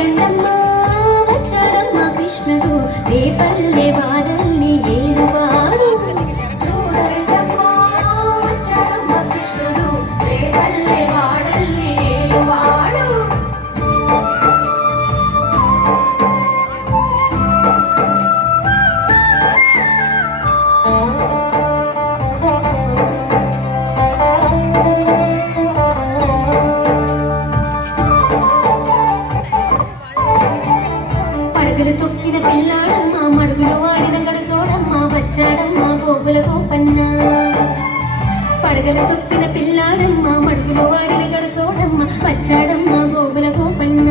చూడరండమ్మా వచ్చాడమ్మా కృష్ణుడు రేపల్లె వాడల్ని ఏలువాడు. చూడరండమ్మా వచ్చాడమ్మా కృష్ణుడు రేపల్లె వాడల్ని ఏలువాడు. పడగలు తొక్కిన పిల్లాడమ్మ మడుగులు వాడిన గడుసోడమ్మ వచ్చాడమ్మ గోగుల గోపన్న. పడగలు తొక్కిన పిల్లాడమ్మ మడుగులు వాడిన గడుసోడమ్మ వచ్చాడమ్మ గోగుల గోపన్న.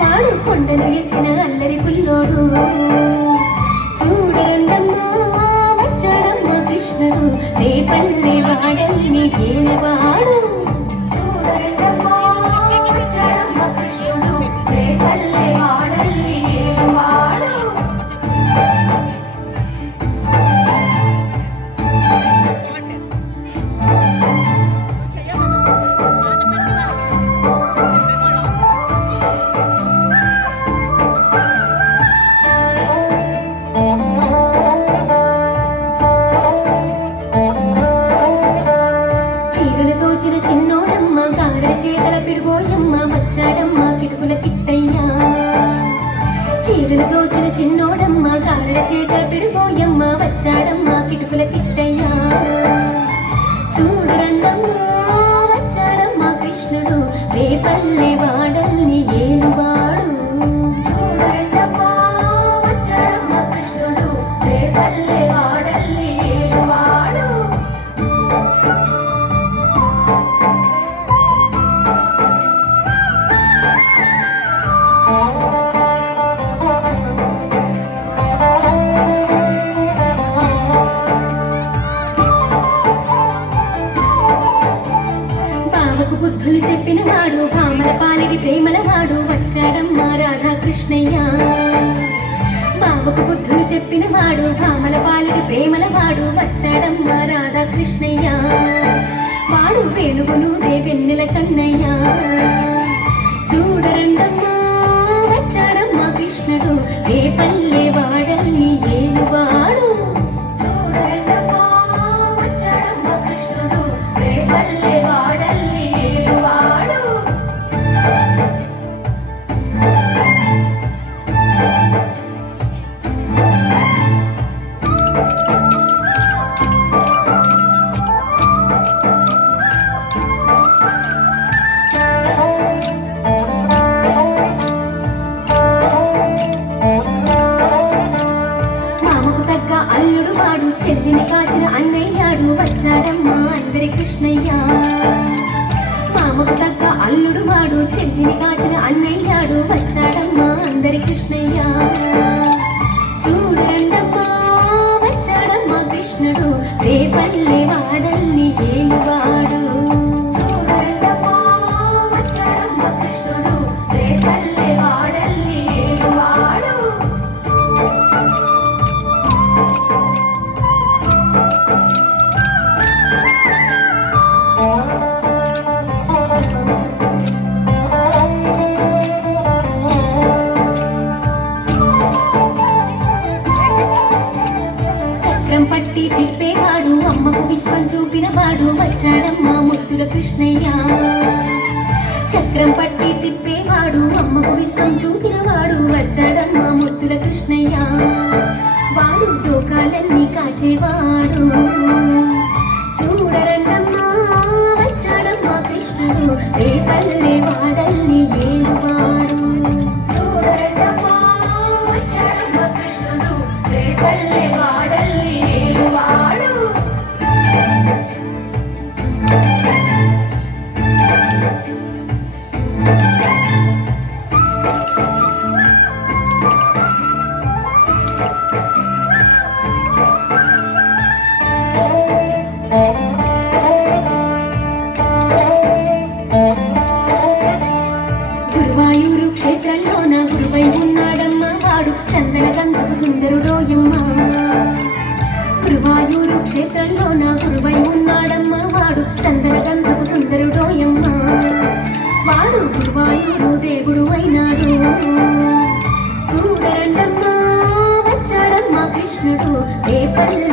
పాడు కొండలు ఎక్కిన అల్లరి పుల్లోడు చూడరండమ్మా వచ్చాడమ్మ కృష్ణుడు రేపల్లె వాడల్ని ఏలువాడు. చూడరండమ్మా వచ్చాడమ్మ కృష్ణుడు రేపల్లె వాడల్ని ఏలువాడు. చీరలు దోచిన చిన్నోడమ్మ గారెడ చేతల పిడుగోయమ్మ వచ్చాడమ్మ కిటుకుల కిట్టయ్యా. చీరలు దోచిన చిన్నోడమ్మ గారెడ చేతల పిడుగోయమ్మ వచ్చాడమ్మ కిటుకుల కిట్టయ్యా. చూడరండమ్మా వచ్చాడమ్మ కృష్ణుడు రేపల్లె వాడల్ని ఏలువాడు. చూడరండమ్మా వచ్చాడమ్మ కృష్ణుడు రేపల్లె వాడల్ని ఏలువాడు. బావకు బుద్ధులు చెప్పిన వాడు భామల పాలిడి ప్రేమల వాడు వచ్చాడమ్మా రాధాకృష్ణయ్య. బావకు బుద్ధులు చెప్పిన వాడు భామల పాలిడి ప్రేమల వాడు వచ్చాడమ్మా రాధాకృష్ణయ్య. వాడు వేణుగును వెన్నెల కన్నయ్య. చూడరండమ్మా వచ్చాడమ్మా కృష్ణుడు రేపల్లె వాడల్ని ఏలువాడు. చూడరండమ్మా వచ్చాడమ్మా కృష్ణుడు రేపల్లె వాడల్ని ఏలువాడు. మామకు తగ్గ అల్లుడు వాడు చెల్లిని కాచిన అన్నయ్యాడు వచ్చాడమ్మా అందరి కృష్ణయ్య. మామకు తగ్గ అల్లుడు వాడు చెల్లిని కాచిన అన్నయ్యాడు వచ్చాడమ్మా అందరి కృష్ణయ్య. చూడరండమ్మా వచ్చాడమ్మా కృష్ణుడు రేపల్లె వాడల్ని ఏలువాడు. చూడరండమ్మా వచ్చాడమ్మా కృష్ణుడు రేపల్లె వాడల్ని ఏలువాడు. చక్రం పట్టి తిప్పేవాడు అమ్మకు విశ్వం చూపినవాడు వచ్చాడమ్మా ముద్దుల కృష్ణయ్య. చక్రం పట్టి తిప్పేవాడు అమ్మకు విశ్వం చూపినవాడు వచ్చాడమ్మా ముద్దుల కృష్ణయ్య. వాడు లోకాలన్నీ కాచేవాడు. చూడరండమ్మా వచ్చాడమ్మా కృష్ణుడు రేపల్లె వాడల్ని ఏలువాడు. చూడరండమ్మా వచ్చాడమ్మా కృష్ణుడు రేపల్లె వాడల్ని ఏలువాడు. గురువాయూరు క్షేత్రంలోన గురువై ఉన్నాడమ్మ వాడు చందన గంగకు సుందరుడోయమ్మ. గురువాయూరు క్షేత్రంలోన గురువై ఉన్నాడమ్మ వాడు చందన గంగకు సుందరుడోయమ్మ. వాడు గురువాయూరు దేవుడు అయినాడు. రేపల్ల